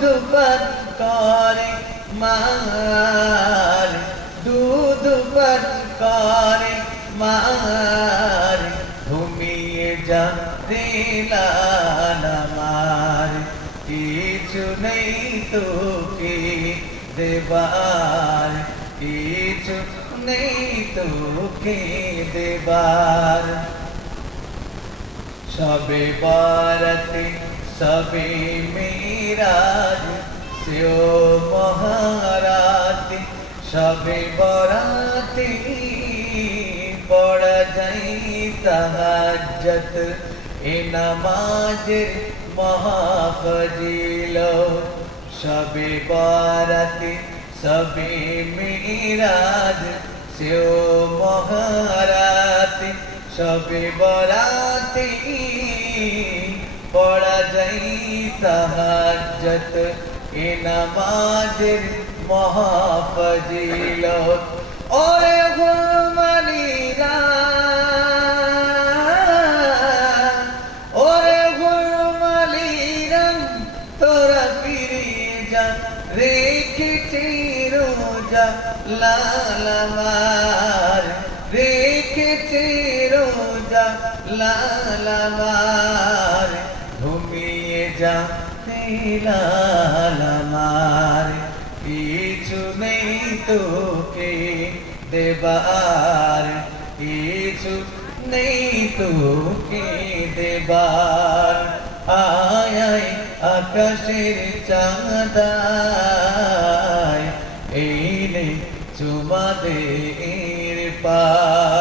দুধ পান করে মার, দুধ পান করে মার, ঘুমিয়ে যা রে লাল আমার, কিছু নেই তোকে দেবার, কিছু নেই তোকে দেবার। শবে বারাতে শবে মেরাজ সেও মহারাতে, শবে বরাতে পড়া যাই তাহাজ্জুদ, এ নামাজের মহাফজিলত। শবে বরাতে শবে মেরাজ সেও মহারাতে, শবে বরাতে পড়া যাই তাহাজ্জুদ, এ নামাজের মহাফজিলত। ওরে ঘুমালিরা, ওরে ঘুমালিরা, তোরা ফিরে যা, রেখেছি রোজা লাল আমার, রেখেছি রোজা লাল আমার, ঘুমিয়ে যা লাল আমার, কিছু নেই তোকে দেবার, কিছু নেই তোকে দেবার। আয় আয় আকাশের চাঁদায়, এই নে চুমা দে পায়।